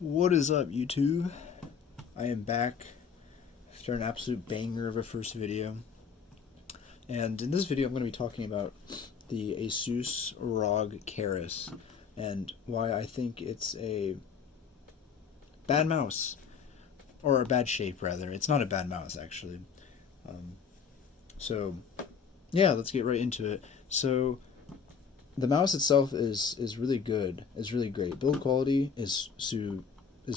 What is up, YouTube? I am back after an absolute banger of a first video. And in this video, I'm going to be talking about the ASUS ROG KERIS and why I think it's a bad mouse. Or a bad shape, rather. It's not a bad mouse, actually. So, yeah, let's get right into it. So, the mouse itself is really good. It's really great. Build quality is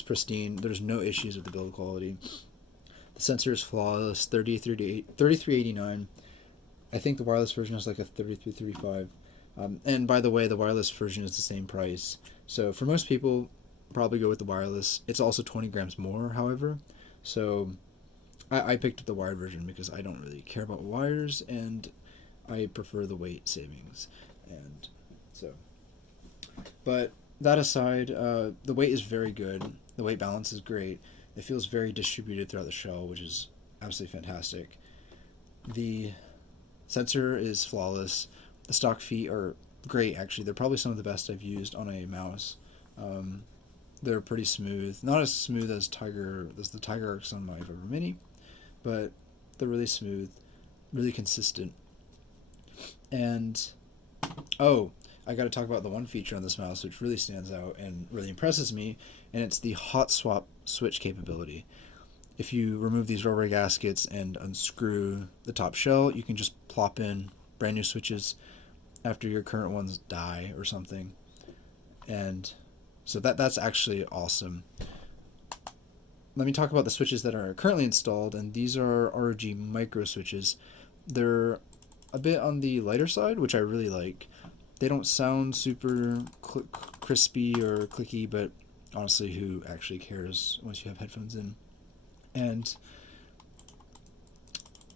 pristine. There's no issues with the build quality. The sensor is flawless. 3389. I think the wireless version is like a 3335. And by the way, the wireless version is the same price. So for most people, probably go with the wireless. It's also 20 grams more, however. So I picked up the wired version because I don't really care about wires and I prefer the weight savings. And so, but that aside, the weight is very good. The weight balance is great. It feels very distributed throughout the shell, which is absolutely fantastic. The sensor is flawless. The stock feet are great, actually. They're probably some of the best I've used on a mouse. They're pretty smooth. Not as smooth as the Tiger Arcs on my Viper Mini, but they're really smooth, really consistent. And oh, I got to talk about the one feature on this mouse which really stands out and really impresses me, and it's the hot swap switch capability. If you remove these rubber gaskets and unscrew the top shell, you can just plop in brand new switches after your current ones die or something. And so that's actually awesome. Let me talk about the switches that are currently installed, and these are ROG micro switches. They're a bit on the lighter side, which I really like. They don't sound super crispy or clicky, but honestly, who actually cares once you have headphones in? And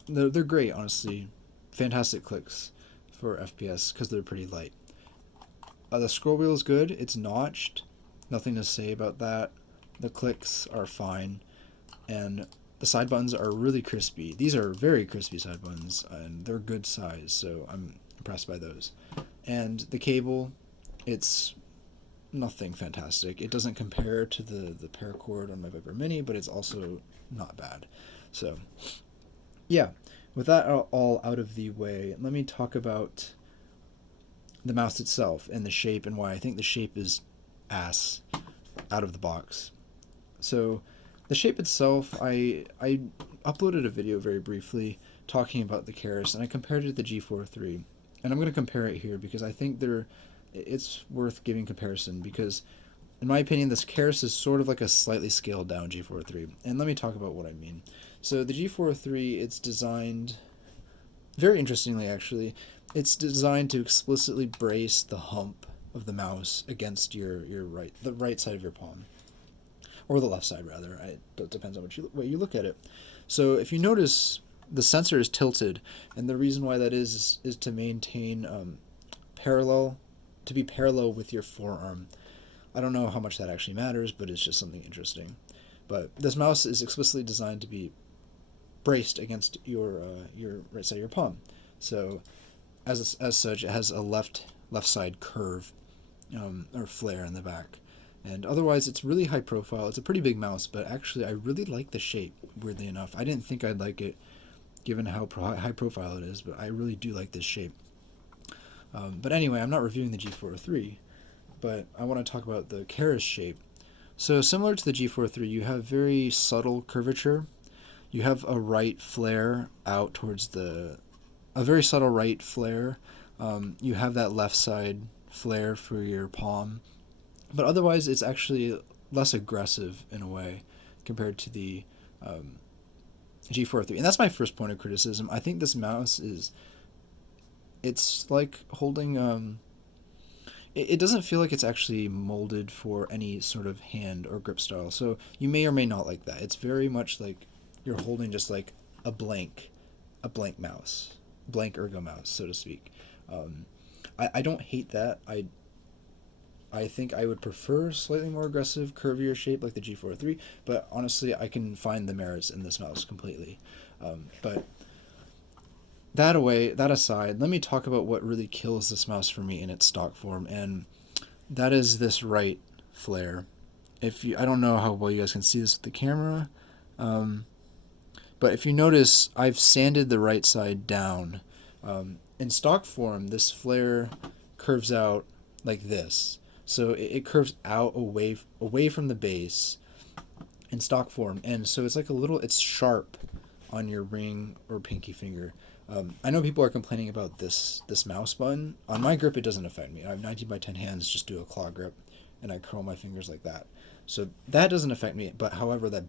they're great, honestly. Fantastic clicks for FPS because they're pretty light. The scroll wheel is good. It's notched. Nothing to say about that. The clicks are fine. And the side buttons are really crispy. These are very crispy side buttons, and they're good size, so I'm impressed by those. And the cable, it's nothing fantastic. It doesn't compare to the paracord on my Viper Mini, but it's also not bad. So, yeah, with that all out of the way, let me talk about the mouse itself and the shape and why I think the shape is ass out of the box. So, the shape itself, I uploaded a video very briefly talking about the KERIS, and I compared it to the G403. And I'm going to compare it here because I think it's worth giving comparison because, in my opinion, this KERIS is sort of like a slightly scaled down G403. And let me talk about what I mean. So the G403, it's designed, very interestingly actually, it's designed to explicitly brace the hump of the mouse against the right side of your palm. Or the left side, rather. It depends on what you look at it. So if you notice, the sensor is tilted, and the reason why that is to maintain to be parallel with your forearm. I don't know how much that actually matters, but it's just something interesting. But this mouse is explicitly designed to be braced against your right side of your palm. So as such, it has a left side curve or flare in the back. And otherwise, it's really high profile. It's a pretty big mouse, but actually, I really like the shape, weirdly enough. I didn't think I'd like it, given how high profile it is, but I really do like this shape. But anyway, I'm not reviewing the G403, but I want to talk about the KERIS shape. So similar to the G403, you have very subtle curvature. You have a right flare out towards a very subtle right flare. You have that left side flare for your palm. But otherwise, it's actually less aggressive in a way compared to the G403. And that's my first point of criticism. I think this mouse it's like holding, it doesn't feel like it's actually molded for any sort of hand or grip style. So you may or may not like that. It's very much like you're holding just like a blank mouse, blank ergo mouse, so to speak. I don't hate that. I think I would prefer slightly more aggressive, curvier shape like the G403, but honestly, I can find the merits in this mouse completely. But that aside, let me talk about what really kills this mouse for me in its stock form, and that is this right flare. I don't know how well you guys can see this with the camera, but if you notice, I've sanded the right side down. In stock form, this flare curves out like this. So it curves out away from the base in stock form, and so it's like it's sharp on your ring or pinky finger. I know people are complaining about this mouse button. On my grip, it doesn't affect me. I have 19 by 10 hands, just do a claw grip, and I curl my fingers like that. So that doesn't affect me. But however, the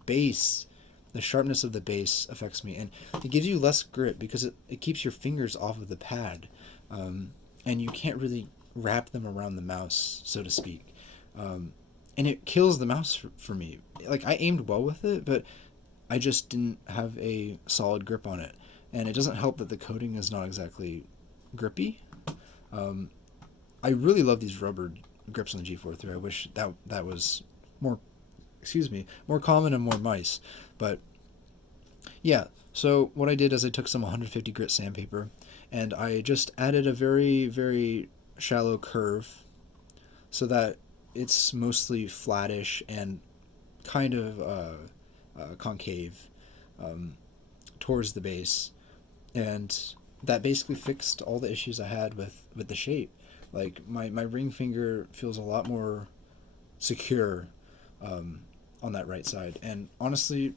sharpness of the base affects me, and it gives you less grip because it keeps your fingers off of the pad, and you can't really wrap them around the mouse, so to speak. And it kills the mouse for me. Like, I aimed well with it, but I just didn't have a solid grip on it. And it doesn't help that the coating is not exactly grippy. I really love these rubber grips on the G403. I wish that was more, more common and more mice. But yeah, so what I did is I took some 150 grit sandpaper and I just added a very, very shallow curve so that it's mostly flattish and kind of concave towards the base. And that basically fixed all the issues I had with the shape. Like, my ring finger feels a lot more secure on that right side. And honestly,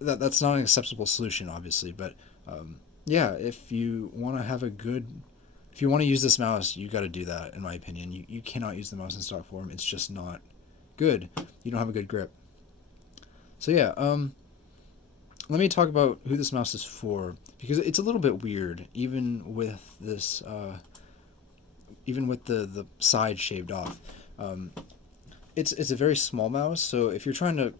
that's not an acceptable solution, obviously, but yeah, if you want to use this mouse, you got to do that, in my opinion. You cannot use the mouse in stock form. It's just not good. You don't have a good grip. So yeah, let me talk about who this mouse is for, because it's a little bit weird, even with this, even with the side shaved off. It's a very small mouse, so if you're trying to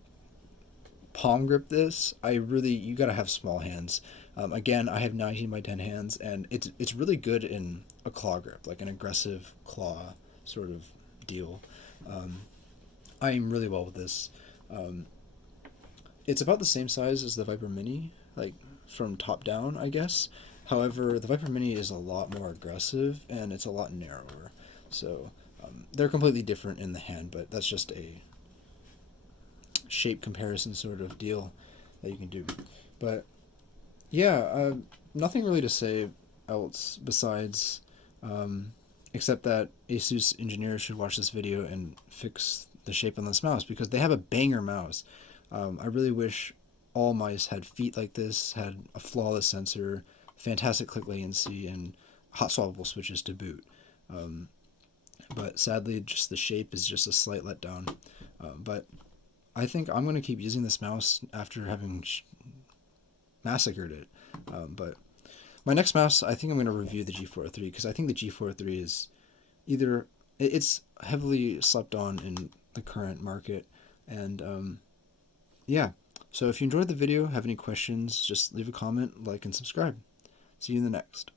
palm grip this, you gotta have small hands. Again, I have 19 by 10 hands, and it's really good in a claw grip, like an aggressive claw sort of deal. I am really well with this. It's about the same size as the Viper Mini, like from top down, I guess. However, the Viper Mini is a lot more aggressive and it's a lot narrower. So they're completely different in the hand, but that's just a shape comparison sort of deal that you can do. But yeah, nothing really to say else besides except that ASUS engineers should watch this video and fix the shape on this mouse, because they have a banger mouse. I really wish all mice had feet like this, had a flawless sensor, fantastic click latency, and hot swappable switches to boot. But sadly, just the shape is just a slight letdown. But I think I'm going to keep using this mouse after having massacred it. But my next mouse, I think I'm going to review the G403, because I think the G403 is it's heavily slept on in the current market. And yeah, so if you enjoyed the video, have any questions, just leave a comment, like, and subscribe. See you in the next.